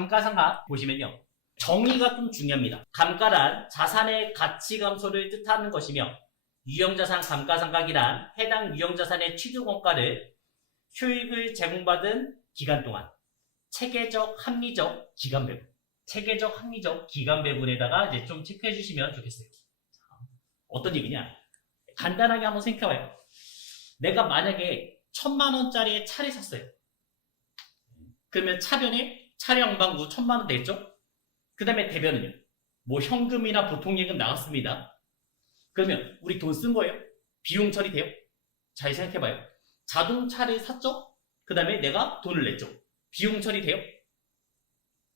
감가상각 보시면요. 정의가 좀 중요합니다. 감가란 자산의 가치 감소를 뜻하는 것이며 유형자산 감가상각이란 해당 유형자산의 취득원가를 효익을 제공받은 기간 동안 체계적 합리적 기간 배분, 체계적 합리적 기간 배분에다가 이제 좀 체크해 주시면 좋겠어요. 어떤 얘기냐? 간단하게 한번 생각해봐요. 내가 만약에 1000만원짜리 차를 샀어요. 그러면 차변에 차량방구 1000만원 되겠죠? 그 다음에 대변은요? 뭐 현금이나 보통예금 나갔습니다. 그러면 우리 돈 쓴 거예요? 비용 처리돼요? 잘 생각해봐요. 자동차를 샀죠? 그 다음에 내가 돈을 냈죠? 비용 처리돼요?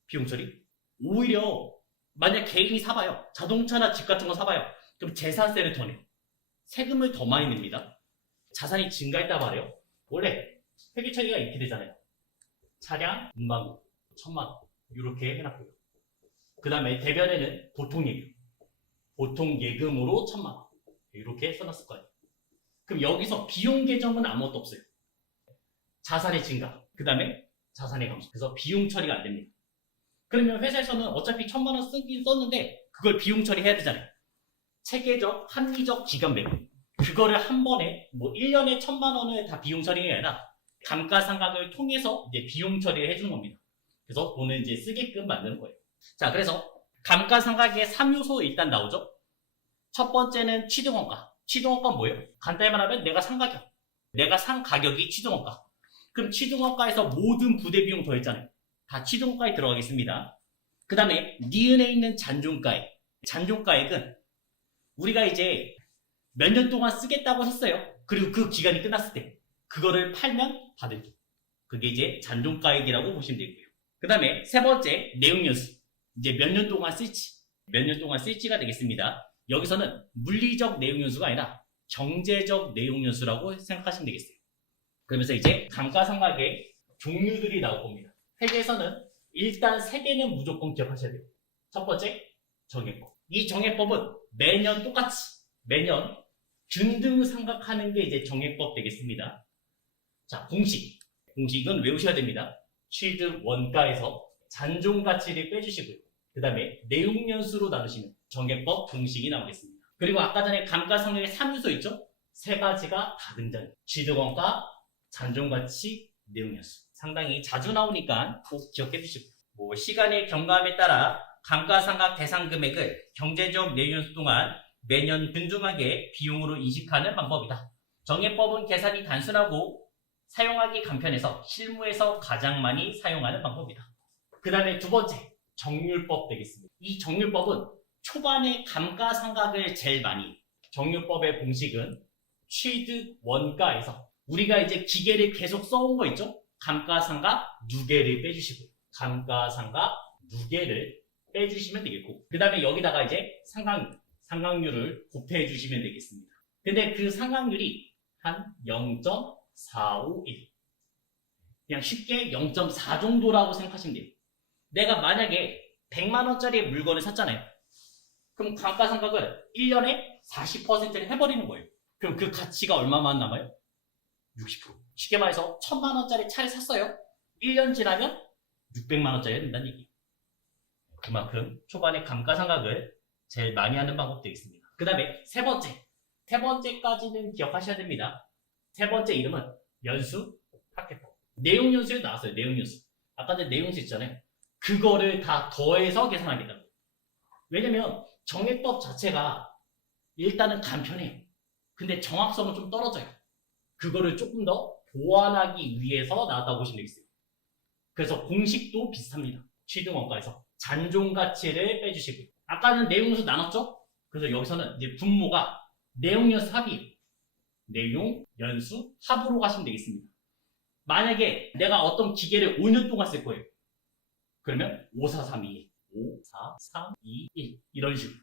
비용 처리? 오히려 만약 개인이 사봐요. 자동차나 집 같은 거 사봐요. 그럼 재산세를 더 내요. 세금을 더 많이 냅니다. 자산이 증가했다 말이에요. 원래 회계 처리가 이렇게 되잖아요. 차량, 문방구 1000만원 이렇게 해놨고요. 그 다음에 대변에는 보통예금, 보통예금으로 1000만원 이렇게 써놨을 거예요. 그럼 여기서 비용 계정은 아무것도 없어요. 자산의 증가, 그 다음에 자산의 감소. 그래서 비용 처리가 안 됩니다. 그러면 회사에서는 어차피 1000만원 쓰긴 썼는데 그걸 비용 처리해야 되잖아요. 체계적, 합리적 기간 배분. 그거를 한 번에 뭐 1년에 1000만원을 다 비용 처리해야 아니라 감가상각을 통해서 이제 비용 처리를 해주는 겁니다. 그래서 돈을 이제 쓰게끔 만드는 거예요. 자, 그래서 감가상각의 3요소 일단 나오죠. 첫 번째는 취득원가. 취득원가는 뭐예요? 간단히 말하면 내가 산 가격. 내가 산 가격이 취득원가. 그럼 취득원가에서 모든 부대 비용 더했잖아요. 다 취득원가에 들어가겠습니다. 그 다음에 니은에 있는 잔존가액. 잔존가액은 우리가 이제 몇 년 동안 쓰겠다고 했어요. 그리고 그 기간이 끝났을 때 그거를 팔면 받을 돈. 그게 이제 잔존가액이라고 보시면 되고요. 그 다음에 세 번째 내용연수. 이제 몇 년 동안 쓸지. 몇 년 동안 쓸지가 되겠습니다. 여기서는 물리적 내용연수가 아니라 경제적 내용연수라고 생각하시면 되겠어요. 그러면서 이제 감가상각의 종류들이 나올 겁니다. 회계에서는 일단 세 개는 무조건 기억하셔야 돼요. 첫 번째, 정액법. 이 정액법은 매년 똑같이 매년 균등 상각하는 게 이제 정액법 되겠습니다. 자, 공식. 공식은 외우셔야 됩니다. 취득 원가에서 잔존 가치를 빼주시고요. 그 다음에 내용연수로 나누시면 정액법 공식이 나오겠습니다. 그리고 아까 전에 감가상각의 3요소 있죠? 세 가지가 다 등장해요. 취득원가, 잔존가치, 내용연수. 상당히 자주 나오니까 꼭 기억해 주시고요. 뭐 시간의 경감에 따라 감가상각 대상 금액을 경제적 내용연수 동안 매년 균등하게 비용으로 인식하는 방법이다. 정액법은 계산이 단순하고 사용하기 간편해서 실무에서 가장 많이 사용하는 방법이다. 그 다음에 두 번째, 정률법 되겠습니다. 이 정률법은 초반에 감가상각을 제일 많이 해요. 정률법의 공식은 취득 원가에서 우리가 이제 기계를 계속 써온 거 있죠? 감가상각 누계를 빼주시고요. 감가상각 누계를 빼주시면 되겠고 그 다음에 여기다가 이제 상각률을 곱해 주시면 되겠습니다. 근데 그 상각률이 한 0.451 그냥 쉽게 0.4 정도라고 생각하시면 돼요. 내가 만약에 100만원짜리 물건을 샀잖아요. 그럼 감가상각을 1년에 40%를 해버리는 거예요. 그럼 그 가치가 얼마만 남아요? 60%. 쉽게 말해서 1000만원짜리 차를 샀어요. 1년 지나면 600만원짜리가 된다는 얘기예요. 그만큼 초반에 감가상각을 제일 많이 하는 방법도 있습니다. 그 다음에 세 번째까지는 기억하셔야 됩니다. 세 번째 이름은 연수 합계법. 내용연수에 나왔어요. 내용연수. 아까 전에 내용연수 있잖아요. 그거를 다 더해서 계산하겠다고. 왜냐면 정액법 자체가 일단은 간편해요. 근데 정확성은 좀 떨어져요. 그거를 조금 더 보완하기 위해서 나왔다고 보시면 되겠어요. 그래서 공식도 비슷합니다. 취득원가에서 잔존가치를 빼주시고요. 아까는 내용연수 나눴죠? 그래서 여기서는 이제 분모가 내용연수 합이 내용연수 합으로 가시면 되겠습니다. 만약에 내가 어떤 기계를 5년 동안 쓸 거예요. 그러면 5, 4, 3, 2, 5, 4, 3, 2, 1 이런 식으로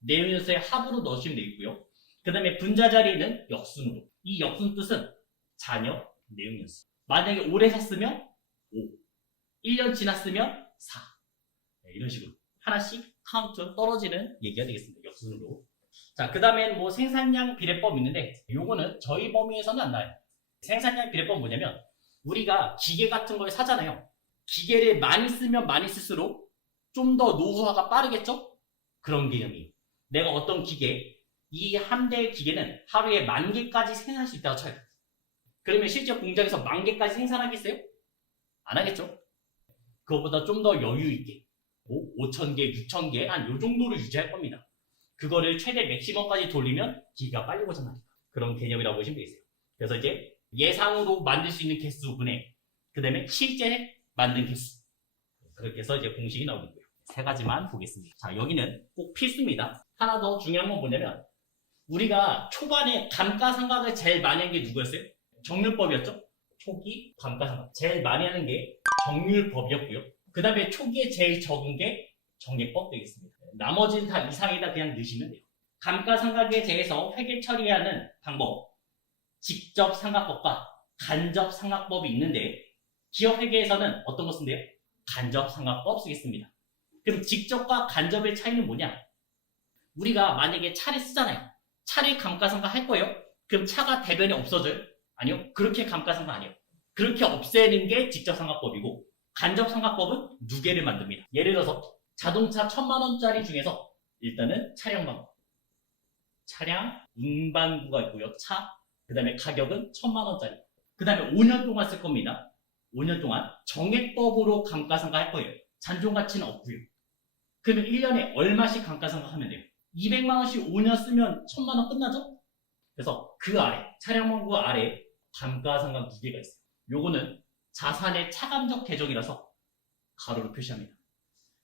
내용연수의 합으로 넣으시면 되겠고요. 그 다음에 분자 자리에는 역순으로. 이 역순 뜻은 잔여 내용연수. 만약에 오래 샀으면 5, 1년 지났으면 4 이런 식으로 하나씩 카운트 떨어지는 얘기가 되겠습니다. 역순으로. 자, 그 다음엔 뭐 생산량 비례법 있는데 요거는 저희 범위에서는 안 나와요. 생산량 비례법 뭐냐면 우리가 기계 같은 걸 사잖아요. 기계를 많이 쓰면 많이 쓸수록 좀 더 노후화가 빠르겠죠? 그런 개념이에요. 내가 어떤 기계, 이 한 대의 기계는 하루에 10,000개까지 생산할 수 있다고 쳐요. 그러면 실제 공장에서 10,000개까지 생산하겠어요? 안 하겠죠? 그것보다 좀 더 여유 있게 5,000개, 6,000개 한 요 정도를 유지할 겁니다. 그거를 최대 맥시멈까지 돌리면 기계가 빨리 고장나니까. 그런 개념이라고 보시면 되겠어요. 그래서 이제 예상으로 만들 수 있는 개수분의 그 다음에 실제 만든 개수. 그렇게 해서 이제 공식이 나오는 거예요. 세 가지만 보겠습니다. 자, 여기는 꼭 필수입니다. 하나 더 중요한 건 뭐냐면 우리가 초반에 감가상각을 제일 많이 한 게 누구였어요? 정률법이었죠? 초기 감가상각. 제일 많이 하는 게 정률법이었고요. 그 다음에 초기에 제일 적은 게 정액법 되겠습니다. 나머지는 다 이상에다 그냥 넣으시면 돼요. 감가상각에 대해서 회계 처리하는 방법. 직접 상각법과 간접 상각법이 있는데 기업 회계에서는 어떤 거 쓴대요? 간접 상각법 쓰겠습니다. 그럼 직접과 간접의 차이는 뭐냐? 우리가 만약에 차를 쓰잖아요. 차를 감가상각 할 거예요? 그럼 차가 대변에 없어져요? 아니요. 그렇게 감가상각 아니에요. 그렇게 없애는 게 직접 상각법이고 간접 상각법은 누계를 만듭니다. 예를 들어서 자동차 1,000만원짜리 중에서 일단은 차량 방법. 차량 운반구가 있고요. 차. 그 다음에 가격은 1,000만원짜리. 그 다음에 5년 동안 쓸 겁니다. 5년 동안 정액법으로 감가상각 할 거예요. 잔존가치는 없고요. 그러면 1년에 얼마씩 감가상각 하면 돼요? 200만원씩 5년 쓰면 1,000만원 끝나죠? 그래서 그 아래, 차량망구 아래 감가상각 무게가 있어요. 요거는 자산의 차감적 계정이라서 가로로 표시합니다.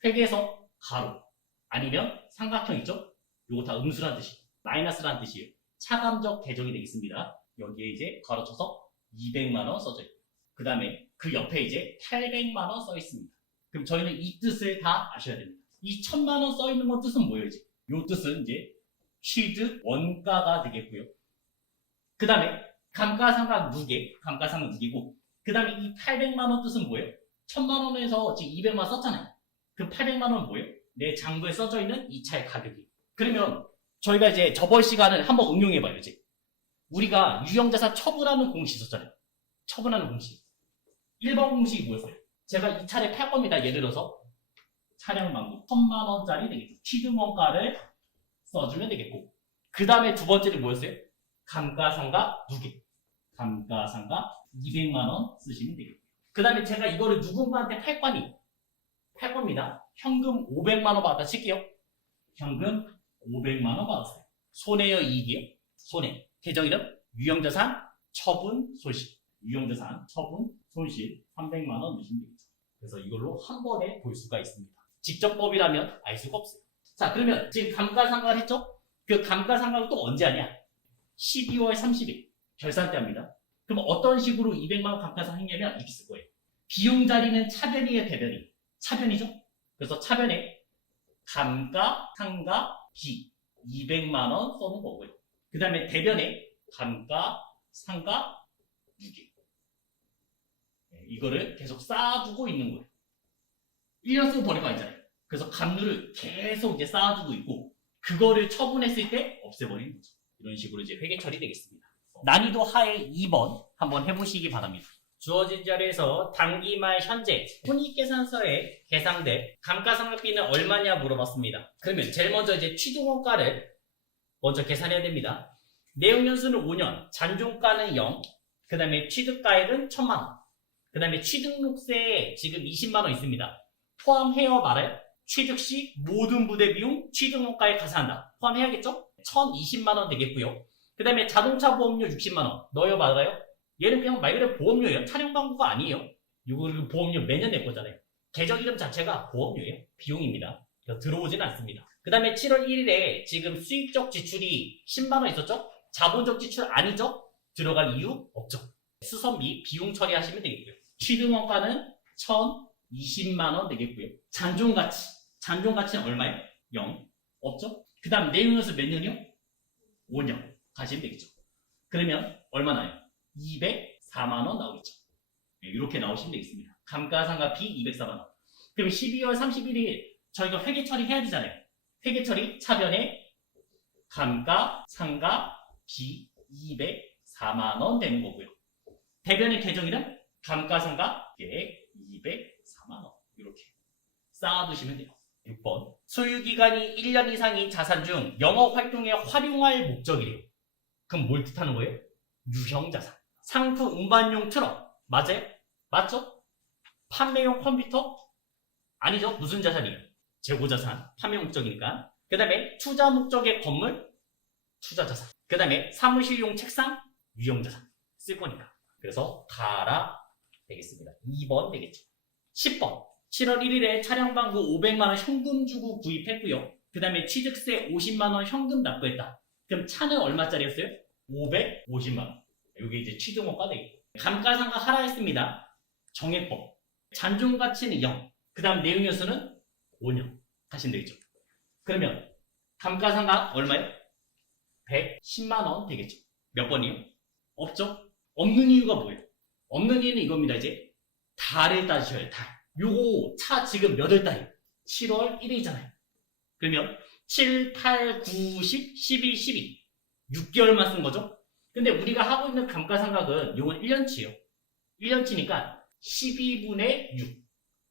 회계에서 가로 아니면 삼각형 있죠? 요거 다 음수란 뜻이에요. 마이너스란 뜻이에요. 차감적 계정이 되겠습니다. 여기에 이제 가로 쳐서 200만원 써져 있고 그 다음에 그 옆에 이제 800만원 써 있습니다. 그럼 저희는 이 뜻을 다 아셔야 됩니다. 이 1,000만원 써 있는 건 뜻은 뭐예요? 이제 요 뜻은 이제 취득 원가가 되겠고요. 그 다음에 감가상각 무게, 감가상각 무게고 그 다음에 이 800만원 뜻은 뭐예요? 1,000만원에서 지금 200만원 썼잖아요. 그 800만원은 뭐예요? 내 장부에 써져 있는 이 차의 가격이에요. 그러면 저희가 이제 저번 시간을 한번 응용해봐요. 이제 우리가 유형자산 처분하는 공식 있었잖아요. 처분하는 공식. 1번 공식이 뭐였어요? 제가 이 차를 팔 겁니다. 예를 들어서 차량 망고 1,000만원짜리 되겠죠. 취득원가를 써주면 되겠고 그 다음에 두 번째는 뭐였어요? 감가상각 무게. 감가상각 200만원 쓰시면 되겠고 그 다음에 제가 이거를 누군가한테 팔 겁니다. 현금 500만원 받았다 칠게요. 현금 500만원 받았어요. 손해요, 이익이요? 손해. 계정 이름 유형자산 처분 손실. 유형자산 처분 손실 300만원 넣으시면 되겠죠. 그래서 이걸로 한 번에 볼 수가 있습니다. 직접법이라면 알 수가 없어요. 자, 그러면 지금 감가상각을 했죠? 그 감가상각을 또 언제 하냐? 12월 30일 결산 때 합니다. 그럼 어떤 식으로 200만원 감가상각 했냐면 이렇게 쓸 거예요. 비용 자리는 차변이에요, 대변이? 차변이죠? 그래서 차변에 감가, 상가, 비 200만원 써는 거고요. 그 다음에 대변에 감가, 상가, 무게. 이거를 계속 쌓아두고 있는 거예요. 1년 쓰고 버릴 거 아니잖아요. 그래서 감류를 계속 이제 쌓아두고 있고 그거를 처분했을 때 없애버리는 거죠. 이런 식으로 이제 회계 처리 되겠습니다. 난이도 하에 2번 한번 해보시기 바랍니다. 주어진 자리에서 당기 말 현재 손익계산서에 계상된 감가상각비는 얼마냐 물어봤습니다. 그러면 제일 먼저 이제 취득원가를 먼저 계산해야 됩니다. 내용연수는 5년, 잔존가는 0, 그 다음에 취득가액은 1,000만원, 그 다음에 취득록세에 지금 20만원 있습니다. 포함해요 말아요? 취득 시 모든 부대 비용 취득원가에 가산한다. 포함해야겠죠? 1,020만원 되겠고요. 그 다음에 자동차 보험료 60만원 넣어요 말아요? 얘는 그냥 말 그대로 보험료예요. 차량 방구가 아니에요. 이거 보험료 매년 낼 거잖아요. 계정 이름 자체가 보험료예요. 비용입니다. 그래서 들어오진 않습니다. 그 다음에 7월 1일에 지금 수익적 지출이 10만원 있었죠? 자본적 지출 아니죠? 들어갈 이유 없죠. 수선비 비용 처리하시면 되겠고요. 취득원가는 1,020만원 되겠고요. 잔존가치. 잔존가치는 얼마예요? 0. 없죠? 그 다음 내용연수 몇 년이요? 5년. 가시면 되겠죠. 그러면 얼마나요? 204만원 나오겠죠. 네, 이렇게 나오시면 되겠습니다. 감가상각비 204만원. 그럼 12월 31일 저희가 회계 처리해야 되잖아요. 회계 처리 차변에 감가상각비 204만원 되는 거고요. 대변의 계정 이름 감가상각액 4만원. 이렇게 쌓아두시면 돼요. 6번. 소유기간이 1년 이상인 자산 중 영업활동에 활용할 목적이래요. 그럼 뭘 뜻하는 거예요? 유형자산. 상품 운반용 트럭. 맞아요? 맞죠? 판매용 컴퓨터? 아니죠. 무슨 자산이에요? 재고자산. 판매 목적이니까. 그 다음에 투자 목적의 건물? 투자자산. 그 다음에 사무실용 책상? 유형자산. 쓸 거니까. 그래서 가라 되겠습니다. 2번 되겠죠. 10번. 7월 1일에 차량방구 500만원 현금 주고 구입했고요. 그 다음에 취득세 50만원 현금 납부했다. 그럼 차는 얼마짜리였어요? 550만원. 여기 이제 취득원가 되겠고. 감가상각 하라 했습니다. 정액법. 잔존가치는 0. 그 다음 내용요소는 5년. 하시면 되겠죠. 그러면 감가상각 얼마예요? 110만원 되겠죠. 몇 번이요? 없죠? 없는 이유가 뭐예요? 없는 이유는 이겁니다. 이제 달을 따지셔야 달. 요거 차 지금 몇 월 달이에요? 7월 1일이잖아요. 그러면 7, 8, 9, 10, 12, 12. 6개월만 쓴 거죠? 근데 우리가 하고 있는 감가상각은 요건 1년치예요. 1년치니까 12분의 6.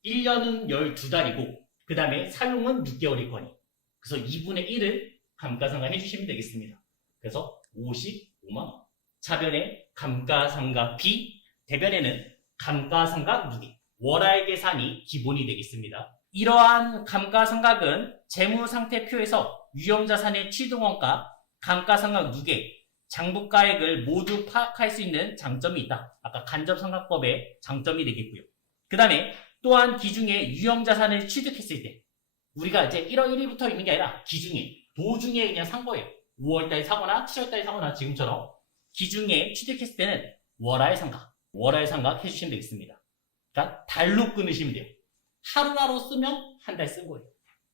1년은 12달이고 그 다음에 사용은 6개월일 거니. 그래서 2분의 1을 감가상각 해주시면 되겠습니다. 그래서 55만원. 차변에 감가상각 B, 대변에는 감가상각 누계. 월할 계산이 기본이 되겠습니다. 이러한 감가상각은 재무상태표에서 유형자산의 취득원가, 감가상각 누계, 장부가액을 모두 파악할 수 있는 장점이 있다. 아까 간접상각법의 장점이 되겠고요. 그 다음에 또한 기중에 유형자산을 취득했을 때 우리가 이제 1월 1일부터 있는 게 아니라 기중에, 도중에 그냥 산 거예요. 5월달에 사거나 7월달에 사거나 지금처럼 기중에 취득했을 때는 월할 상각 해주시면 되겠습니다. 그러니까 달로 끊으시면 돼요. 하루하루 쓰면 한 달 쓴 거예요.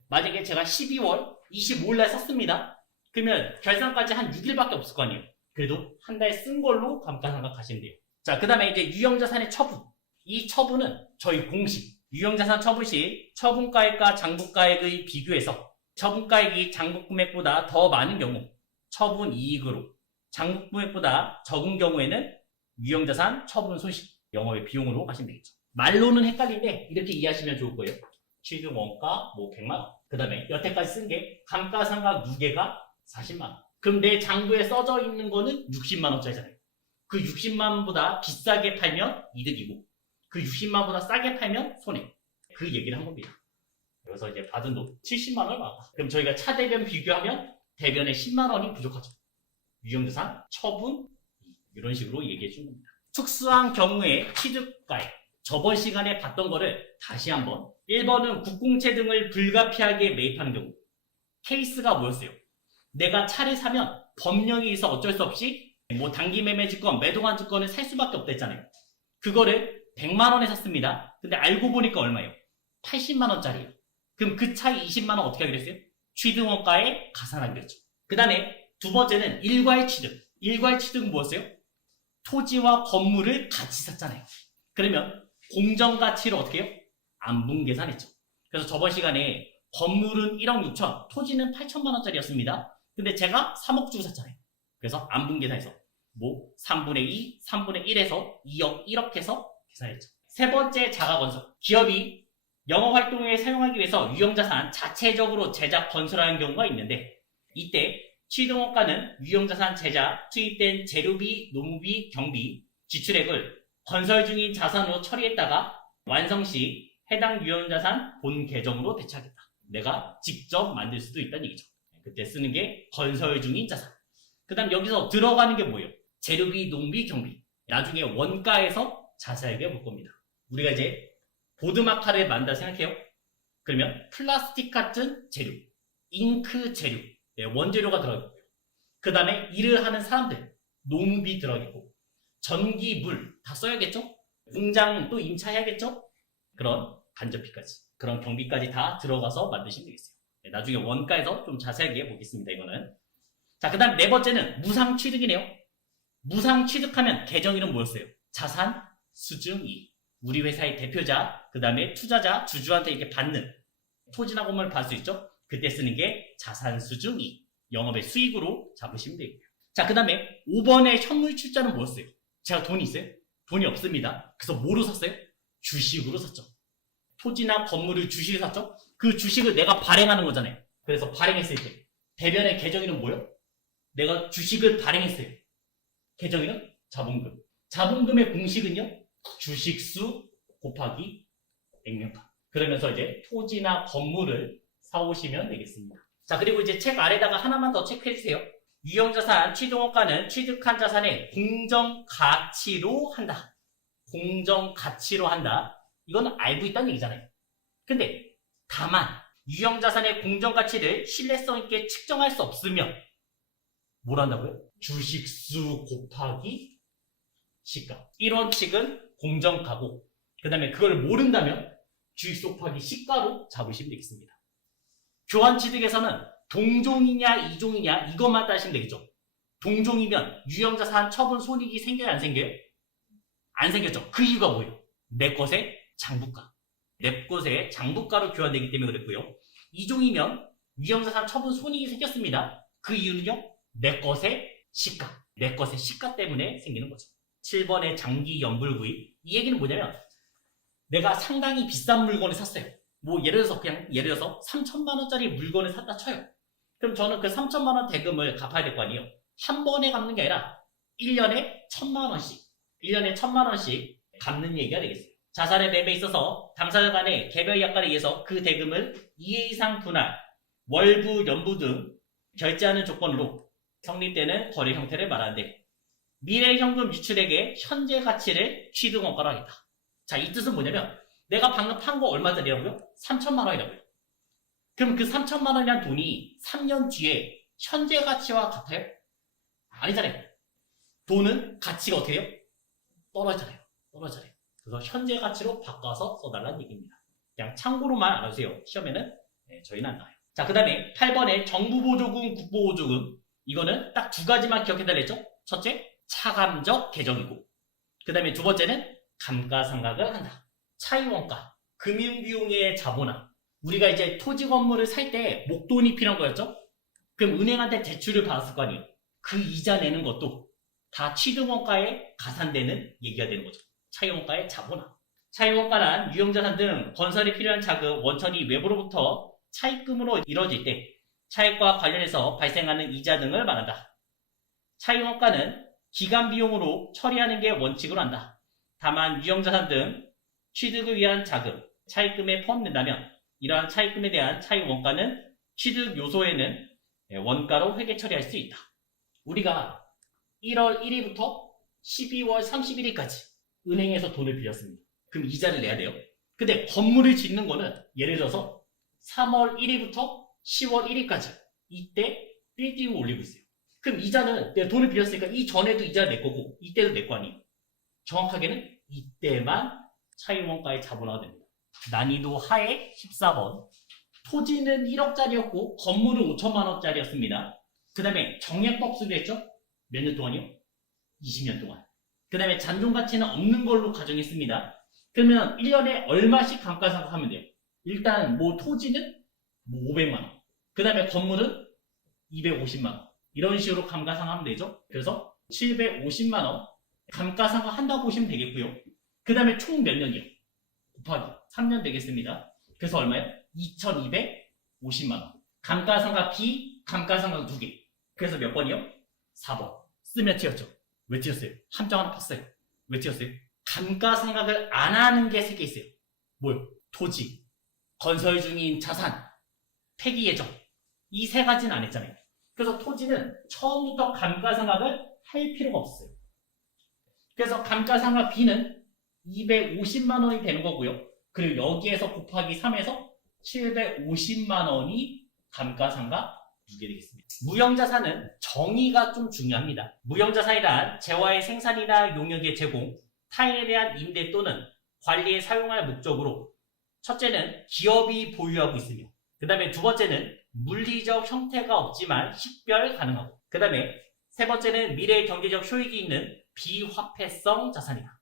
만약에 제가 12월 25일날 썼습니다. 그러면 결산까지 한 6일밖에 없을 거 아니에요. 그래도 한 달 쓴 걸로 감가상각 하시면 돼요. 자, 그 다음에 이제 유형자산의 처분. 이 처분은 저희 공식 유형자산 처분 시 처분가액과 장부가액의 비교해서 처분가액이 장부금액보다 더 많은 경우 처분이익으로, 장부금액보다 적은 경우에는 유형자산 처분 손실, 영업의 비용으로 하시면 되겠죠. 말로는 헷갈린데 이렇게 이해하시면 좋을 거예요. 취득원가 뭐 100만원. 그 다음에 여태까지 쓴 게 감가상각 누계가 40만원. 그럼 내 장부에 써져 있는 거는 60만원짜리잖아요. 그 60만원보다 비싸게 팔면 이득이고 그 60만원보다 싸게 팔면 손해. 그 얘기를 한 겁니다. 그래서 이제 받은 돈 70만원을 받았다. 그럼 저희가 차 대변 비교하면 대변에 10만원이 부족하죠. 유형자산 처분 이런 식으로 얘기해 준 겁니다. 특수한 경우에 취득가액. 저번 시간에 봤던 거를 다시 한번. 1번은 국공채 등을 불가피하게 매입하는 경우. 케이스가 뭐였어요? 내가 차를 사면 법령에 의해서 어쩔 수 없이 뭐 단기 매매주권, 매도관주권을 살 수밖에 없다 했잖아요. 그거를 100만원에 샀습니다. 근데 알고 보니까 얼마예요? 80만원짜리예요. 그럼 그 차이 20만원 어떻게 하기로 했어요? 취득원가에 가산하기로 했죠. 그 다음에 두 번째는 일괄 취득. 일괄 취득은 뭐였어요? 토지와 건물을 같이 샀잖아요. 그러면 공정가치를 어떻게 해요? 안분 계산했죠. 그래서 저번 시간에 건물은 1억 6천, 토지는 8천만원짜리였습니다. 근데 제가 3억 주고 샀잖아요. 그래서 안분 계산해서 뭐 3분의 2, 3분의 1에서 2억 1억 해서 계산했죠. 세 번째 자가건설. 기업이 영업활동에 사용하기 위해서 유형자산 자체적으로 제작, 건설하는 경우가 있는데 이때 취득원가는 유형자산 제작, 투입된 재료비, 노무비, 경비, 지출액을 건설 중인 자산으로 처리했다가 완성 시 해당 유형자산 본 계정으로 대체하겠다. 내가 직접 만들 수도 있다는 얘기죠. 그때 쓰는 게 건설 중인 자산. 그 다음 여기서 들어가는 게 뭐예요? 재료비, 농비, 경비. 나중에 원가에서 자세하게 볼 겁니다. 우리가 이제 보드마카를 만든다 생각해요. 그러면 플라스틱 같은 재료, 잉크 재료, 원재료가 들어가고요. 그 다음에 일을 하는 사람들, 농비 들어가겠고, 전기, 물 다 써야겠죠? 공장 또 임차해야겠죠? 그런 간접비까지, 그런 경비까지 다 들어가서 만드시면 되겠어요. 나중에 원가에서 좀 자세하게 보겠습니다. 이거는. 자, 그 다음 네 번째는 무상취득이네요. 무상취득하면 계정 이름 뭐였어요? 자산 수증이익. 우리 회사의 대표자, 그 다음에 투자자, 주주한테 이렇게 받는 토지나 건물을 받을 수 있죠? 그때 쓰는 게 자산 수증이익. 영업의 수익으로 잡으시면 되고요. 자, 그 다음에 5번의 현물 출자는 뭐였어요? 제가 돈이 있어요? 돈이 없습니다. 그래서 뭐로 샀어요? 주식으로 샀죠. 토지나 건물을 주식을 샀죠? 그 주식을 내가 발행하는 거잖아요. 그래서 발행했을 때 대변의 계정이는 뭐예요? 내가 주식을 발행했어요. 계정이는 자본금. 자본금의 공식은요? 주식수 곱하기 액면가. 그러면서 이제 토지나 건물을 사오시면 되겠습니다. 자, 그리고 이제 책 아래다가 하나만 더 체크해주세요. 유형자산 취득원가는 취득한 자산의 공정가치로 한다. 공정가치로 한다. 이건 알고 있다는 얘기잖아요. 근데 다만 유형자산의 공정가치를 신뢰성 있게 측정할 수 없으면 뭘 한다고요? 주식수 곱하기 시가. 1원칙은 공정가고 그 다음에 그걸 모른다면 주식수 곱하기 시가로 잡으시면 되겠습니다. 교환취득에서는 동종이냐 이종이냐 이것만 따시면 되겠죠. 동종이면 유형자산 처분 손익이 생겨요 안 생겨요? 안 생겼죠. 그 이유가 뭐예요? 내 것의 장부가. 내 것의 장부가로 교환되기 때문에 그랬고요. 이종이면 유형자산 처분 손익이 생겼습니다. 그 이유는요? 내 것의 시가. 내 것의 시가 때문에 생기는 거죠. 7번의 장기 연불구입. 이 얘기는 뭐냐면 내가 상당히 비싼 물건을 샀어요. 뭐 예를 들어서 3천만 원짜리 물건을 샀다 쳐요. 그럼 저는 그 3천만 원 대금을 갚아야 될 거 아니에요. 한 번에 갚는 게 아니라 1년에 1,000만 원씩 1년에 1,000만 원씩 갚는 얘기가 되겠어요. 자산의 매매에 있어서 당사자 간의 개별 약관에 의해서 그 대금을 2회 이상 분할, 월부, 연부 등 결제하는 조건으로 성립되는 거래 형태를 말하는데 미래 현금 유출액의 현재 가치를 취득원가로 하겠다. 자, 이 뜻은 뭐냐면 내가 방금 판 거 얼마짜리라고요? 3천만 원이라고요. 그럼 그 3천만 원이란 돈이 3년 뒤에 현재 가치와 같아요? 아니잖아요. 돈은 가치가 어떻게 해요? 떨어져요. 그래서 현재 가치로 바꿔서 써달라는 얘기입니다. 그냥 참고로만 알아주세요. 시험에는 저희는 안 나와요. 자, 그 다음에 8번에 정부보조금, 국보보조금. 이거는 딱 두 가지만 기억해달라 했죠? 첫째, 차감적 계정이고 그 다음에 두 번째는 감가상각을 한다. 차이원가, 금융비용의 자본화. 우리가 이제 토지 건물을 살 때 목돈이 필요한 거였죠? 그럼 은행한테 대출을 받았을 거 아니에요? 그 이자 내는 것도 다 취득원가에 가산되는 얘기가 되는 거죠. 차이원가의 자본화. 차이원가란 유형자산 등 건설에 필요한 자금, 원천이 외부로부터 차입금으로 이루어질 때 차익과 관련해서 발생하는 이자 등을 말한다. 차이원가는 기간 비용으로 처리하는 게 원칙으로 한다. 다만 유형자산 등 취득을 위한 자금, 차입금에 포함된다면 이러한 차입금에 대한 차이원가는 취득 요소에는 원가로 회계 처리할 수 있다. 우리가 1월 1일부터 12월 31일까지 은행에서 돈을 빌렸습니다. 그럼 이자를 내야 돼요. 근데 건물을 짓는 거는 예를 들어서 3월 1일부터 10월 1일까지 이때 빌딩을 올리고 있어요. 그럼 이자는 내가 돈을 빌렸으니까 이 전에도 이자를 낼 거고 이때도 낼 거 아니에요. 정확하게는 이때만 차이원가의 자본화가 됩니다. 난이도 하에 14번. 토지는 1억짜리였고 건물은 5천만 원짜리였습니다. 그 다음에 정액법수로 했죠? 몇 년 동안이요? 20년 동안. 그 다음에 잔존가치는 없는 걸로 가정했습니다. 그러면 1년에 얼마씩 감가상각하면 돼요? 일단 뭐 토지는 뭐 500만 원. 그 다음에 건물은 250만 원. 이런 식으로 감가상각하면 되죠? 그래서 750만 원 감가상각 한다고 보시면 되겠고요. 그 다음에 총 몇 년이요? 곱하기 3년 되겠습니다. 그래서 얼마요? 2250만 원. 감가상각 B, 감가상각 2개. 그래서 몇 번이요? 4번. 쓰면 튀었죠? 왜 튀었어요? 함정 하나 팠어요. 왜 튀었어요? 감가상각을 안 하는 게 3개 있어요. 뭐요? 토지, 건설 중인 자산, 폐기 예정. 이 3가지는 안 했잖아요. 그래서 토지는 처음부터 감가상각을 할 필요가 없어요. 그래서 감가상각 B는 250만 원이 되는 거고요. 그리고 여기에서 곱하기 3에서 750만 원이 감가상각 두개 되겠습니다. 무형자산은 정의가 좀 중요합니다. 무형자산이란 재화의 생산이나 용역의 제공, 타인에 대한 임대 또는 관리에 사용할 목적으로 첫째는 기업이 보유하고 있으며 그 다음에 두 번째는 물리적 형태가 없지만 식별 가능하고 그 다음에 세 번째는 미래 경제적 효익이 있는 비화폐성 자산이다.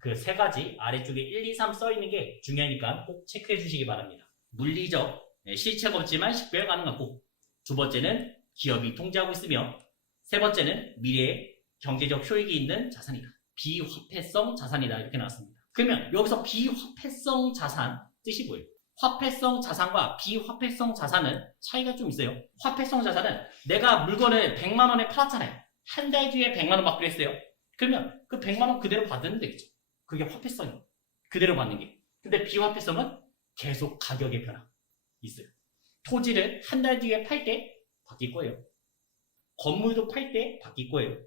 그 세 가지 아래쪽에 1, 2, 3 써있는 게 중요하니까 꼭 체크해 주시기 바랍니다. 물리적 실체가 없지만 식별 가능하고 두 번째는 기업이 통제하고 있으며 세 번째는 미래에 경제적 효익이 있는 자산이다. 비화폐성 자산이다. 이렇게 나왔습니다. 그러면 여기서 비화폐성 자산 뜻이 뭐예요? 화폐성 자산과 비화폐성 자산은 차이가 좀 있어요. 화폐성 자산은 내가 물건을 100만 원에 팔았잖아요. 한 달 뒤에 100만 원 받기로 했어요. 그러면 그 100만 원 그대로 받으면 되겠죠. 그게 화폐성이에요. 그대로 받는 게. 근데 비화폐성은 계속 가격의 변화 있어요. 토지를 한 달 뒤에 팔 때 바뀔 거예요. 건물도 팔 때 바뀔 거예요.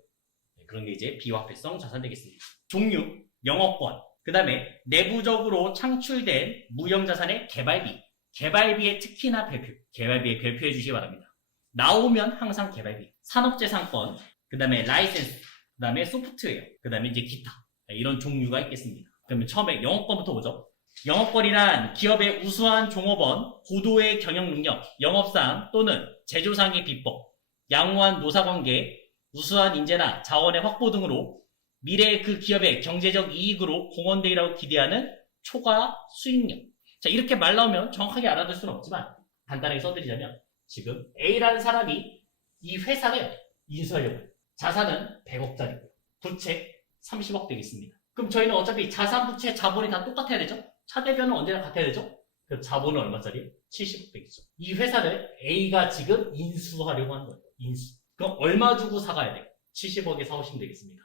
그런 게 이제 비화폐성 자산 되겠습니다. 종류, 영업권, 그 다음에 내부적으로 창출된 무형자산의 개발비, 개발비에 특히나 별표, 개발비에 별표해 주시기 바랍니다. 나오면 항상 개발비, 산업재산권, 그 다음에 라이센스, 그 다음에 소프트웨어, 그 다음에 이제 기타, 이런 종류가 있겠습니다. 그러면 처음에 영업권부터 보죠. 영업권이란 기업의 우수한 종업원, 고도의 경영 능력, 영업상 또는 제조상의 비법, 양호한 노사관계, 우수한 인재나 자원의 확보 등으로 미래의 그 기업의 경제적 이익으로 공헌되리라고 기대하는 초과 수익력. 자, 이렇게 말 나오면 정확하게 알아둘 수는 없지만 간단하게 써드리자면 지금 A라는 사람이 이 회사를 인수하려고 자산은 100억짜리고요. 부채 30억 되겠습니다. 그럼 저희는 어차피 자산, 부채, 자본이 다 똑같아야 되죠? 차대변은 언제나 같아야 되죠? 그럼 자본은 얼마짜리? 70억 되겠죠. 이 회사를 A가 지금 인수하려고 하는 거예요. 인수. 그럼 얼마 주고 사가야 돼요? 70억에 사오시면 되겠습니다.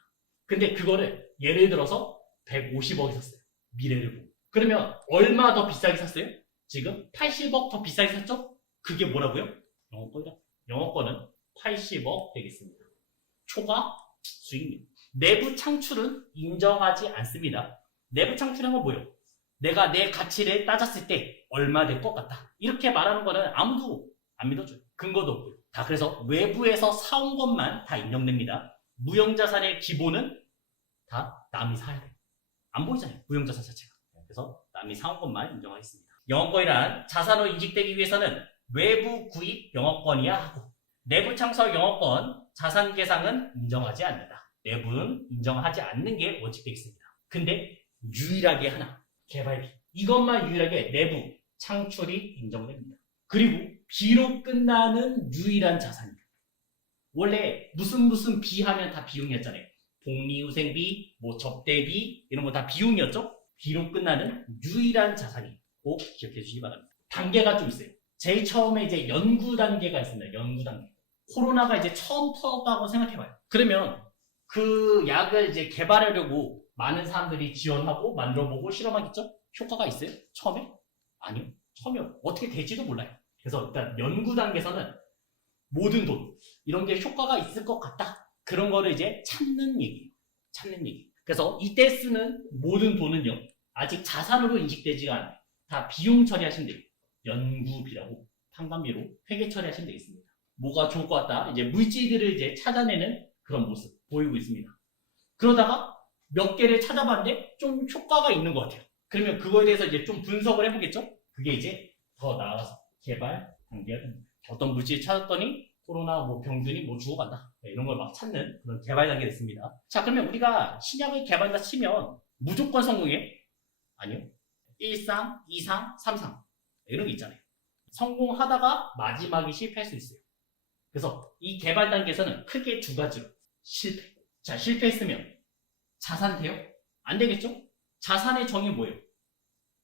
근데 그거를 예를 들어서 150억에 샀어요. 미래를 보고. 그러면 얼마 더 비싸게 샀어요? 지금 80억 더 비싸게 샀죠? 그게 뭐라고요? 영업권이다. 영업권은 80억 되겠습니다. 초과 수익률. 내부 창출은 인정하지 않습니다. 내부 창출은 건 뭐예요? 내가 내 가치를 따졌을 때 얼마 될 것 같다. 이렇게 말하는 거는 아무도 안 믿어줘요. 근거도 없고요. 다 그래서 외부에서 사온 것만 다 인정됩니다. 무형자산의 기본은 다 남이 사야 돼요. 안 보이잖아요. 무형자산 자체가. 그래서 남이 사온 것만 인정하겠습니다. 영업권이란 자산으로 인식되기 위해서는 외부 구입 영업권이야 하고 내부 창설 영업권 자산 계상은 인정하지 않는다. 내부는 인정하지 않는 게 원칙되겠습니다. 근데 유일하게 하나 개발비 이것만 유일하게 내부 창출이 인정됩니다. 그리고 비로 끝나는 유일한 자산이에요. 원래 무슨 비하면 다 비용이었잖아요. 복리후생비, 뭐 접대비 이런 거 다 비용이었죠? 비로 끝나는 유일한 자산이 꼭 기억해 주시기 바랍니다. 단계가 좀 있어요. 제일 처음에 이제 연구 단계가 있습니다. 연구 단계. 코로나가 이제 처음 터졌다고 생각해봐요. 그러면 그 약을 이제 개발하려고 많은 사람들이 지원하고 만들어보고 실험하겠죠? 효과가 있어요? 처음에? 아니요. 처음에 어떻게 될지도 몰라요. 그래서 일단 연구 단계에서는 모든 돈 이런 게 효과가 있을 것 같다. 그런 거를 이제 찾는 얘기예요. 찾는 얘기. 그래서 이때 쓰는 모든 돈은요. 아직 자산으로 인식되지가 않아요. 다 비용 처리하시면 돼요. 연구비라고 판관비로 회계 처리하시면 되겠습니다. 뭐가 좋을 것 같다. 이제 물질들을 이제 찾아내는 그런 모습 보이고 있습니다. 그러다가 몇 개를 찾아봤는데 좀 효과가 있는 것 같아요. 그러면 그거에 대해서 이제 좀 분석을 해보겠죠? 그게 이제 더 나아가서 개발 단계가 됩니다. 어떤 물질 찾았더니 코로나 뭐 병균이 뭐 죽어간다. 이런 걸 막 찾는 그런 개발 단계 됐습니다. 자, 그러면 우리가 신약을 개발한다 치면 무조건 성공해? 아니요. 1상, 2상, 3상. 이런 게 있잖아요. 성공하다가 마지막에 실패할 수 있어요. 그래서 이 개발 단계에서는 크게 두 가지로 실패. 자, 실패했으면 자산 돼요? 안 되겠죠? 자산의 정의 뭐예요?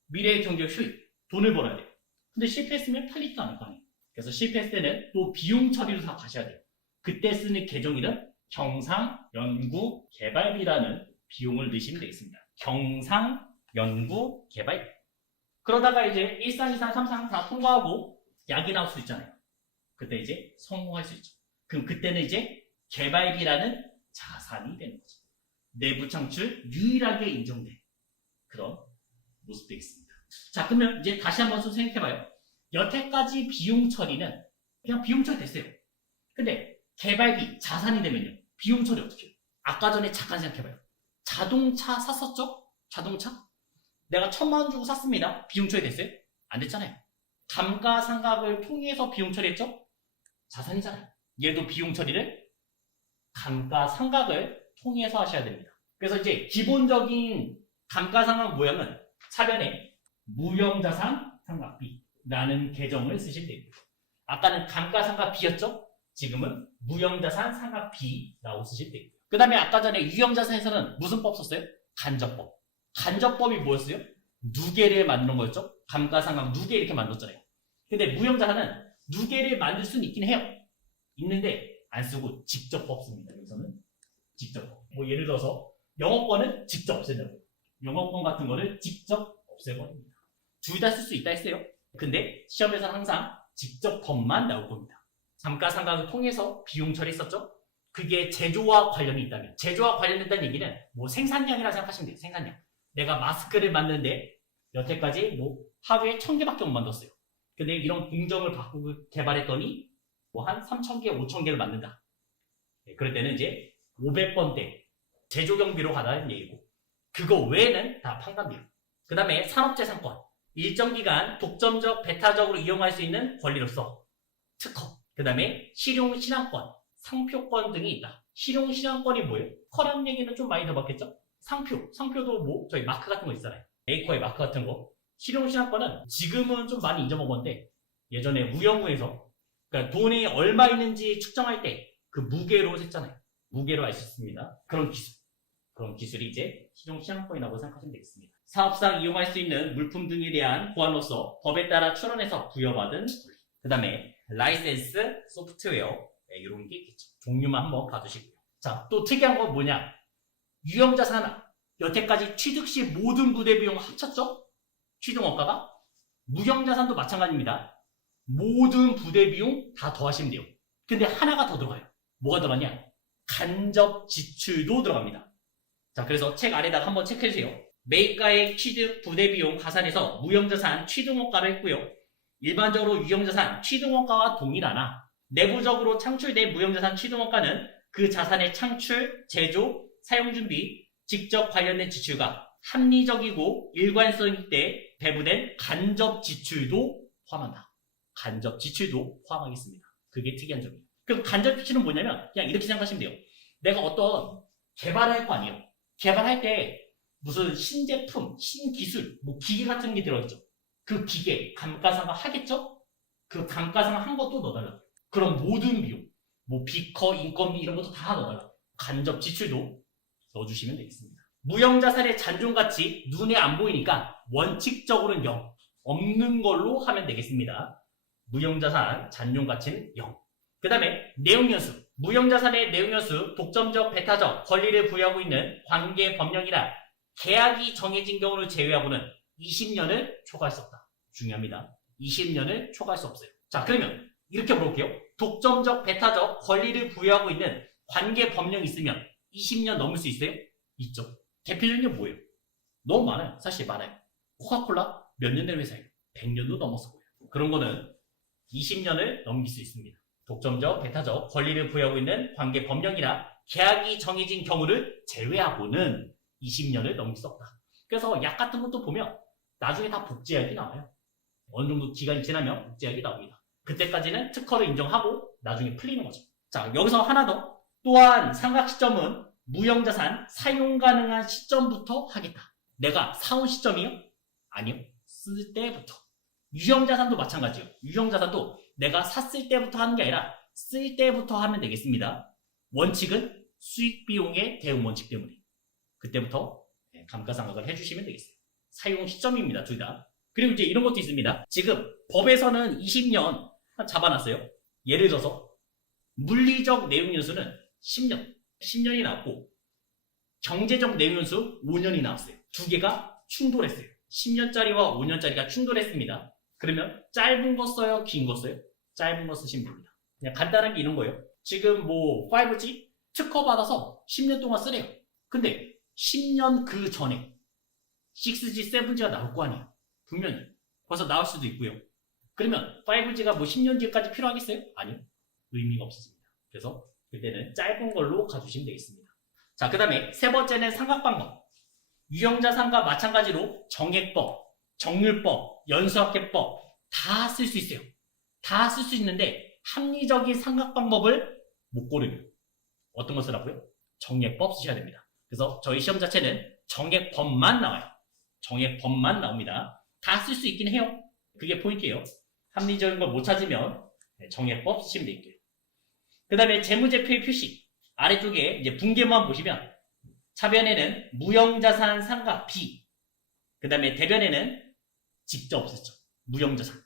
미래의 경제적 효익. 돈을 벌어야 돼요. 근데 실패했으면 팔리지도 않을 거 아니에요. 그래서 실패했을 때는 또 비용 처리로 다 가셔야 돼요. 그때 쓰는 계정일은 경상연구개발비라는 비용을 넣으시면 되겠습니다. 경상연구개발비. 그러다가 이제 1상, 2상, 3상 다 통과하고 약이 나올 수 있잖아요. 그때 이제 성공할 수 있죠. 그럼 그때는 이제 개발비라는 자산이 되는 거죠. 내부 창출 유일하게 인정된 그런 모습 되겠습니다. 자, 그러면 이제 다시 한번 좀 생각해봐요. 여태까지 비용 처리는 그냥 비용 처리 됐어요. 근데 개발비, 자산이 되면요. 비용 처리 어떻게 해요? 아까 전에 잠깐 생각해봐요. 자동차 샀었죠? 자동차? 내가 1,000만 원 주고 샀습니다. 비용 처리 됐어요? 안 됐잖아요. 감가상각을 통해서 비용 처리했죠? 자산이잖아요. 얘도 비용 처리를 감가상각을 통해서 하셔야 됩니다. 그래서 이제 기본적인 감가상각 모양은 차변에 무형자산 상각비라는 계정을 쓰시면 됩니다. 아까는 감가상각비였죠? 지금은 무형자산 상각비라고 쓰시면 됩니다. 그 다음에 아까 전에 유형자산에서는 무슨 법 썼어요? 간접법. 간접법이 뭐였어요? 누계를 만드는 거였죠? 감가상각 누계 이렇게 만들었잖아요. 근데 무형자산은 누계를 만들 수는 있긴 해요. 있는데 안 쓰고 직접법 씁니다. 여기서는 직접법. 뭐 예를 들어서 영업권은 직접 없앤다고. 영업권 같은 거를 직접 없애버립니다. 둘 다 쓸 수 있다 했어요. 근데 시험에서는 항상 직접법만 나올 겁니다. 감가상각을 통해서 비용 처리했었죠? 그게 제조와 관련이 있다면, 제조와 관련된다는 얘기는 뭐 생산량이라 생각하시면 돼요. 생산량. 내가 마스크를 만드는데 여태까지 뭐 하루에 1000개밖에 못 만들었어요. 근데 이런 공정을 바꾸고 개발했더니 뭐 한 3000개, 5000개를 만든다. 그럴 때는 이제 500번대 제조 경비로 가다는 얘기고, 그거 외에는 다 판관비용. 그 다음에 산업재산권. 일정 기간 독점적, 배타적으로 이용할 수 있는 권리로서 특허. 그 다음에 실용신앙권, 상표권 등이 있다. 실용신앙권이 뭐예요? 커라는 얘기는 좀 많이 들어봤겠죠? 상표도 뭐 저희 마크 같은 거 있잖아요. 에이커의 마크 같은 거. 실용신앙권은 지금은 좀 많이 잊어먹었는데 예전에 무형무에서 그러니까 돈이 얼마 있는지 측정할 때 그 무게로 했잖아요. 무게로 알 수 있습니다. 그런 기술이 이제 실용신앙권이라고 생각하시면 되겠습니다. 사업상 이용할 수 있는 물품 등에 대한 보안로서 법에 따라 출원해서 부여받은 권리. 그 다음에 라이센스, 소프트웨어 이런 게 있겠죠. 종류만 한번 봐주시고요. 자, 또 특이한 건 뭐냐? 유형자산 여태까지 취득 시 모든 부대 비용 합쳤죠? 취득원가가? 무형자산도 마찬가지입니다. 모든 부대 비용 다 더하시면 돼요. 근데 하나가 더 들어가요. 뭐가 들어가냐? 간접 지출도 들어갑니다. 자, 그래서 책 아래다가 한번 체크해주세요. 매입가액 취득 부대 비용 가산해서 무형자산 취득원가를 했고요. 일반적으로 유형자산 취득원가와 동일하나 내부적으로 창출된 무형자산 취득원가는 그 자산의 창출, 제조, 사용준비, 직접 관련된 지출과 합리적이고 일관성 있게 배부된 간접 지출도 포함한다. 간접 지출도 포함하겠습니다. 그게 특이한 점이에요. 그럼 간접 지출은 뭐냐면 그냥 이렇게 생각하시면 돼요. 내가 어떤 개발을 할 거 아니에요. 개발할 때 무슨 신제품, 신기술, 뭐 기계 같은 게 들어있죠. 그 기계 감가상각 하겠죠? 그 감가상각 한 것도 넣어달라고. 그럼 모든 비용, 뭐 비커, 인건비 이런 것도 다 넣어달라고. 간접 지출도 넣어주시면 되겠습니다. 무형자산의 잔존가치 눈에 안 보이니까 원칙적으로는 0, 없는 걸로 하면 되겠습니다. 무형자산 잔존가치는 0. 그 다음에 내용연수. 무형자산의 내용연수, 독점적, 배타적 권리를 부여하고 있는 관계법령이나 계약이 정해진 경우를 제외하고는 20년을 초과할 수 없다. 중요합니다. 20년을 초과할 수 없어요. 자, 그러면 이렇게 물어볼게요. 독점적, 배타적 권리를 부여하고 있는 관계법령이 있으면 20년 넘을 수 있어요? 있죠. 대표적인 게 뭐예요? 너무 많아요. 사실 많아요. 코카콜라 몇 년 된 회사예요? 100년도 넘었어요. 그런 거는 20년을 넘길 수 있습니다. 독점적, 배타적 권리를 부여하고 있는 관계 법령이나 계약이 정해진 경우를 제외하고는 20년을 넘길 수 없다. 그래서 약 같은 것도 보면 나중에 다 복제약이 나와요. 어느 정도 기간이 지나면 복제약이 나옵니다. 그때까지는 특허를 인정하고 나중에 풀리는 거죠. 자, 여기서 하나 더. 또한 상각 시점은 무형자산 사용 가능한 시점부터 하겠다. 내가 사온 시점이요? 아니요. 쓸 때부터. 유형자산도 마찬가지예요. 유형자산도 내가 샀을 때부터 하는 게 아니라 쓸 때부터 하면 되겠습니다. 원칙은 수익 비용의 대응 원칙 때문에 그때부터 감가상각을 해주시면 되겠어요. 사용 시점입니다. 둘 다. 그리고 이제 이런 것도 있습니다. 지금 법에서는 20년 잡아놨어요. 예를 들어서 물리적 내용연수는 10년이 나왔고 경제적 내용연수 5년이 나왔어요. 두 개가 충돌했어요. 10년짜리와 5년짜리가 충돌했습니다. 그러면 짧은 거 써요? 긴 거 써요? 짧은 거 쓰시면 됩니다. 그냥 간단한 게 이런 거예요. 지금 뭐 5G 특허 받아서 10년 동안 쓰래요. 근데 10년 그 전에 6G, 7G가 나올 거 아니에요. 분명히. 벌써 나올 수도 있고요. 그러면 5G가 뭐 10년 뒤까지 필요하겠어요? 아니요. 의미가 없습니다. 그래서 그때는 짧은 걸로 가주시면 되겠습니다. 자, 그 다음에 세 번째는 상각방법. 유형자산과 마찬가지로 정액법, 정률법, 연수학계법 다 쓸 수 있어요. 다 쓸 수 있는데 합리적인 상각방법을 못 고르면 어떤 거 쓰라고요? 정액법 쓰셔야 됩니다. 그래서 저희 시험 자체는 정액법만 나와요. 정액법만 나옵니다. 다 쓸 수 있긴 해요. 그게 포인트예요. 합리적인 걸 못 찾으면 정액법 쓰시면 되겠고요. 그 다음에 재무제표의 표시. 아래쪽에 이제 분계만 보시면 차변에는 무형자산 상각 B, 그 다음에 대변에는 직접 없앴죠. 무형자산.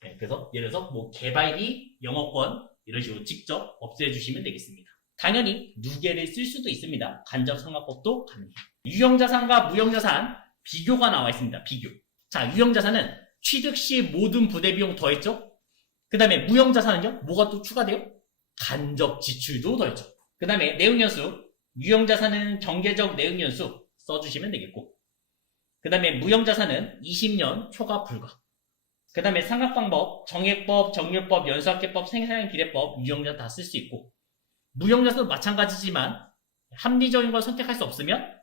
네, 그래서 예를 들어서 뭐 개발비, 영어권 이런 식으로 직접 없애주시면 되겠습니다. 당연히 누계를 쓸 수도 있습니다. 간접상각법도 가능해요. 유형자산과 무형자산 비교가 나와 있습니다. 비교. 자, 유형자산은 취득 시 모든 부대비용 더했죠. 그 다음에 무형자산은요, 뭐가 또 추가돼요? 간접 지출도 더했죠. 그 다음에 내용연수, 유형자산은 경계적 내용연수 써주시면 되겠고, 그 다음에 무형자산은 20년 초과 불가. 그 다음에 상각방법, 정액법, 정률법, 연수학계법, 생산비례법, 유형자산 다 쓸 수 있고, 무형자산도 마찬가지지만 합리적인 걸 선택할 수 없으면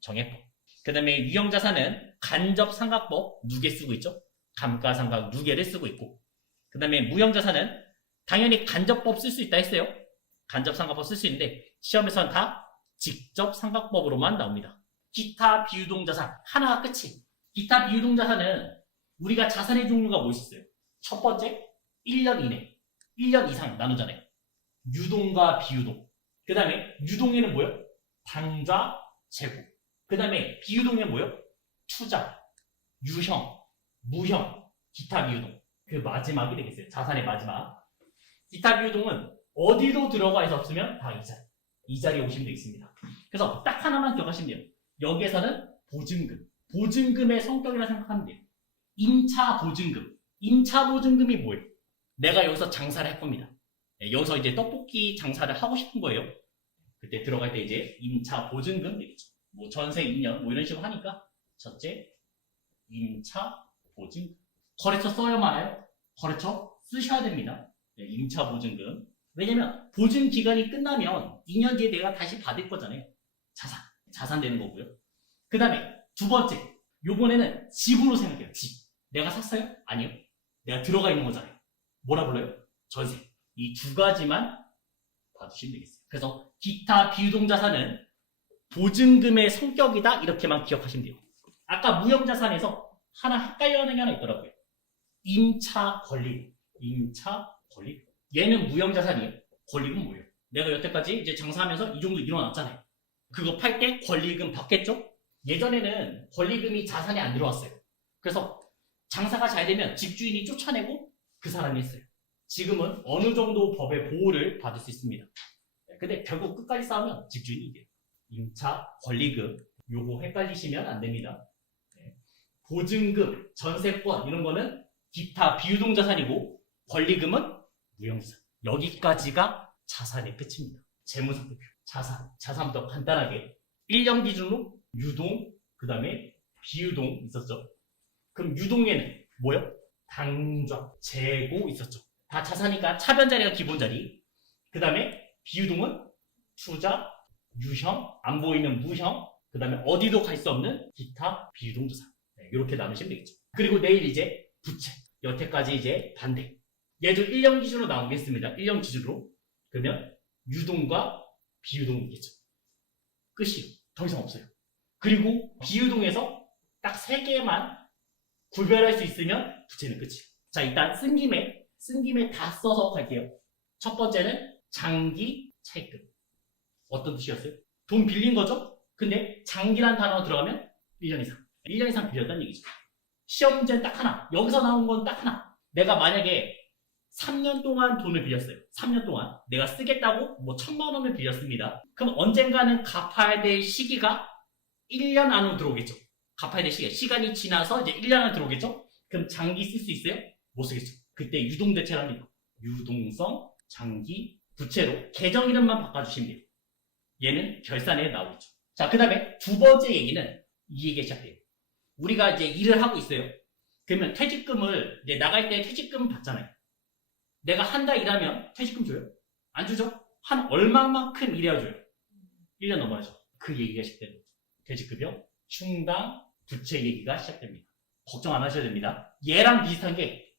정액법. 그 다음에 유형자산은 간접상각법 누계 쓰고 있죠. 감가상각 누계를 쓰고 있고, 그 다음에 무형자산은 당연히 간접법 쓸 수 있다 했어요. 간접상각법 쓸 수 있는데 시험에서는 다 직접상각법으로만 나옵니다. 기타 비유동자산 하나가 끝이. 기타 비유동자산은 우리가 자산의 종류가 뭐 있었어요? 첫 번째 1년 이내, 1년 이상 나누잖아요. 유동과 비유동. 그 다음에 유동에는 뭐요? 당좌, 재고. 그 다음에 비유동에는 뭐요? 투자, 유형, 무형, 기타 비유동. 그 마지막이 되겠어요. 자산의 마지막. 기타 비유동은 어디로 들어가 있어 없으면 다 이 자리. 이 자리에 오시면 되겠습니다. 그래서 딱 하나만 기억하시면 돼요. 여기에서는 보증금. 보증금의 성격이라 생각하면 돼요. 임차 보증금. 임차 보증금이 뭐예요? 내가 여기서 장사를 할 겁니다. 여기서 이제 떡볶이 장사를 하고 싶은 거예요. 그때 들어갈 때 이제 임차 보증금 되겠죠. 뭐 전세 2년 뭐 이런 식으로 하니까 첫째 임차 보증금. 거래처 써요 말아요? 거래처 쓰셔야 됩니다. 임차 보증금. 왜냐면 보증 기간이 끝나면 2년 뒤에 내가 다시 받을 거잖아요. 자산 되는 거고요. 그 다음에 두 번째, 요번에는 집으로 생각해요. 집. 내가 샀어요? 아니요. 내가 들어가 있는 거잖아요. 뭐라 불러요? 전세. 이 두 가지만 봐주시면 되겠어요. 그래서 기타 비유동자산은 보증금의 성격이다 이렇게만 기억하시면 돼요. 아까 무형자산에서 하나 헷갈려하는 게 하나 있더라고요. 임차 권리금. 임차 권리금. 얘는 무형자산이에요. 권리금 뭐예요? 내가 여태까지 이제 장사하면서 이 정도 일어났잖아요. 그거 팔 때 권리금 받겠죠? 예전에는 권리금이 자산에 안 들어왔어요. 그래서 장사가 잘 되면 집주인이 쫓아내고 그 사람이 했어요. 지금은 어느 정도 법의 보호를 받을 수 있습니다. 근데 결국 끝까지 싸우면 집주인이 이겨요. 임차 권리금 요거 헷갈리시면 안 됩니다. 보증금, 전세권 이런 거는 기타 비유동자산이고 권리금은 무형자산. 여기까지가 자산의 끝입니다. 재무상태표. 자산부터 간단하게 1년 기준으로 유동, 그 다음에 비유동 있었죠. 그럼 유동에는 뭐요? 당좌, 재고 있었죠. 다 자산이니까 차변 자리가 기본 자리. 그 다음에 비유동은 투자, 유형, 안 보이는 무형, 그 다음에 어디도 갈 수 없는 기타 비유동자산. 이렇게 나누시면 되겠죠. 그리고 내일 이제 부채. 여태까지 이제 반대. 얘도 1년 기준으로 나오겠습니다. 1년 기준으로. 그러면 유동과 비유동이 있겠죠. 끝이요. 더 이상 없어요. 그리고 비유동에서 딱 3개만 구별할 수 있으면 부채는 끝이에요. 자, 일단 쓴 김에 다 써서 갈게요. 첫 번째는 장기 차입금. 어떤 뜻이었어요? 돈 빌린 거죠? 근데 장기란 단어가 들어가면 1년 이상. 1년 이상 빌렸다는 얘기죠. 시험 문제는 딱 하나. 여기서 나온 건 딱 하나. 내가 만약에 3년 동안 돈을 빌렸어요. 3년 동안. 내가 쓰겠다고 뭐 1,000만 원을 빌렸습니다. 그럼 언젠가는 갚아야 될 시기가 1년 안으로 들어오겠죠. 갚아야 될 시간이 지나서 이제 1년 안으로 들어오겠죠. 그럼 장기 쓸 수 있어요? 못 쓰겠죠. 그때 유동대체를 합니다. 유동성 장기 부채로 계정 이름만 바꿔주시면 돼요. 얘는 결산에 나오겠죠. 자, 그 다음에 두 번째 얘기는 이 얘기가 시작돼요. 우리가 이제 일을 하고 있어요. 그러면 퇴직금을 이제 나갈 때 퇴직금 받잖아요. 내가 한 달 일하면 퇴직금 줘요? 안 주죠? 한 얼마만큼 일해야 줘요? 1년 넘어야죠. 그 얘기가 시작돼요. 퇴직급여, 충당, 부채 얘기가 시작됩니다. 걱정 안 하셔야 됩니다. 얘랑 비슷한 게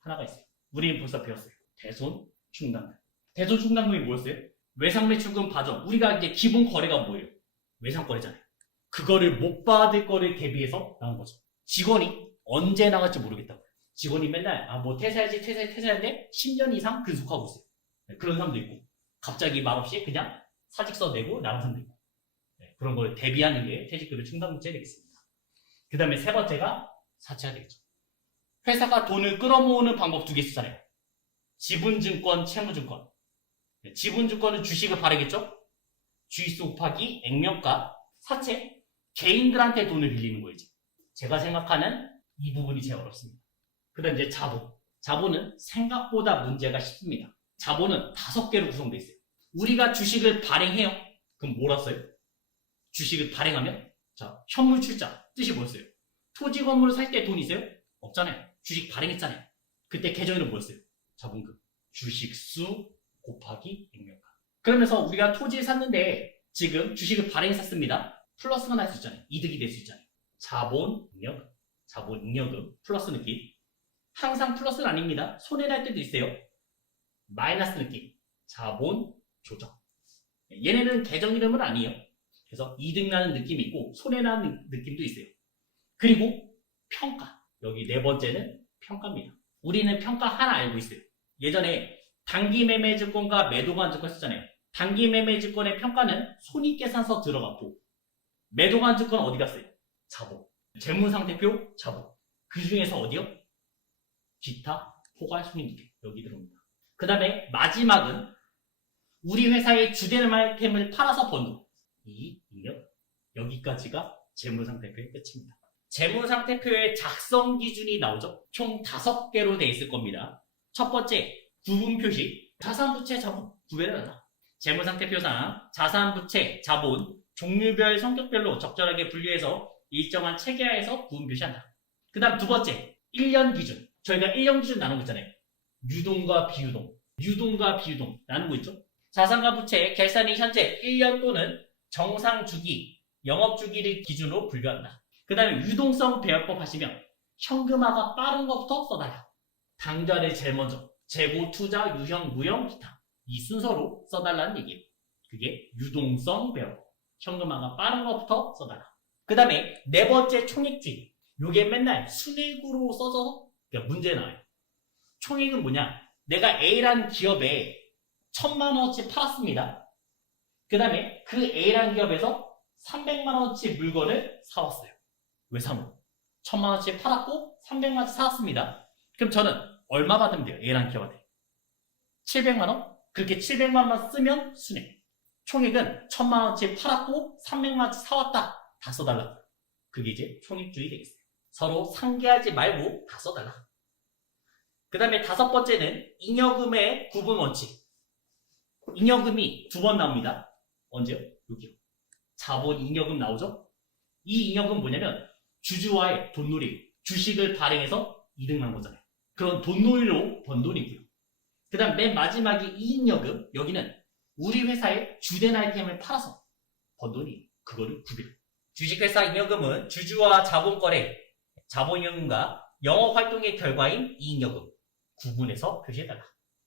하나가 있어요. 우리는 벌써 배웠어요. 대손 충당금. 대손 충당금이 뭐였어요? 외상매출금 봐줘. 우리가 이제 기본 거래가 뭐예요? 외상거래잖아요. 그거를 못 받을 거를 대비해서 나온 거죠. 직원이 언제 나갈지 모르겠다고요. 직원이 맨날 뭐 퇴사해야지 10년 이상 근속하고 있어요. 네, 그런 사람도 있고 갑자기 말없이 그냥 사직서 내고 나간 사람도 있고 그런 걸 대비하는 게 퇴직급여 충당부채 되겠습니다. 그 다음에 세 번째가 사채가 되겠죠. 회사가 돈을 끌어모으는 방법 두 개 쓰잖아요. 지분증권, 채무증권. 지분증권은 주식을 발행했죠. 주식수 곱하기 액면가, 사채. 개인들한테 돈을 빌리는 거예요. 제가 생각하는 이 부분이 제일 어렵습니다. 그 다음 이제 자본. 자본은 생각보다 문제가 쉽습니다. 자본은 5개로 구성되어 있어요. 우리가 주식을 발행해요. 그럼 뭐라 써요? 주식을 발행하면? 자, 현물 출자. 뜻이 뭐였어요? 토지 건물을 살 때 돈 있어요? 없잖아요. 주식 발행했잖아요. 그때 계정에는 뭐였어요? 자본금. 주식수 곱하기 액면가. 그러면서 우리가 토지를 샀는데 지금 주식을 발행해 샀습니다. 플러스가 날 수 있잖아요. 이득이 될 수 있잖아요. 자본, 잉여금. 자본, 잉여금. 플러스 느낌. 항상 플러스는 아닙니다. 손해날 때도 있어요. 마이너스 느낌. 자본, 조정. 얘네는 계정 이름은 아니에요. 그래서 이득 나는 느낌이 있고 손해나는 느낌도 있어요. 그리고 평가. 여기 네 번째는 평가입니다. 우리는 평가 하나 알고 있어요. 예전에 단기 매매 증권과 매도관 증권 쓰잖아요. 단기 매매 증권의 평가는 손익계산서 들어갔고 매도관 증권 어디 갔어요? 자본. 재무상태표, 자본. 그 중에서 어디요? 기타, 포괄, 손익누계. 여기 들어옵니다. 그 다음에 마지막은 우리 회사의 주된 아이템을 팔아서 번 돈. 이 인력. 여기까지가 재무상태표의 끝입니다. 재무상태표의 작성 기준이 나오죠? 총 5개로 되어 있을 겁니다. 첫 번째, 구분 표시. 자산부채, 자본. 구별해달라. 재무상태표상 자산부채, 자본, 종류별, 성격별로 적절하게 분류해서 일정한 체계하에서 구분 표시한다. 그 다음 두 번째, 1년 기준. 저희가 1년 기준 나눈 거 있잖아요. 유동과 비유동. 유동과 비유동 나눈 거 있죠? 자산과 부채, 결산이 현재 1년 또는 정상 주기, 영업 주기를 기준으로 분류한다. 그 다음에 유동성 배열법 하시면 현금화가 빠른 것부터 써달라. 당좌를 제일 먼저 재고, 투자, 유형, 무형, 기타 이 순서로 써달라는 얘기예요. 그게 유동성 배열법. 현금화가 빠른 것부터 써달라. 그 다음에 네 번째 총액주의. 요게 맨날 순액으로 써서 문제 나와요. 총액은 뭐냐? 내가 A라는 기업에 1000만원어치 팔았습니다. 그 다음에 그 A라는 기업에서 300만원어치 물건을 사왔어요. 왜 사모? 1000만원어치 팔았고 300만원어치 사왔습니다. 그럼 저는 얼마 받으면 돼요? A라는 기업한테 700만원? 그렇게 700만원만 쓰면 순액. 총액은 1000만원어치 팔았고 300만원어치 사왔다. 다 써달라. 그게 이제 총액주의 되겠어요. 서로 상계하지 말고 다 써달라. 그 다음에 5번째는 잉여금의 구분 원칙. 잉여금이 2번 나옵니다. 언제요? 여기요. 자본 잉여금 나오죠? 이 잉여금 뭐냐면 주주와의 돈놀이, 주식을 발행해서 이득 난 거잖아요. 그런 돈놀이로 번 돈이고요. 그 다음 맨 마지막이 이익여금. 여기는 우리 회사의 주된 아이템을 팔아서 번 돈이에요. 그거를 구별. 주식회사 잉여금은 주주와 자본거래, 자본잉여금과 영업활동의 결과인 이익여금 구분해서 표시해달라.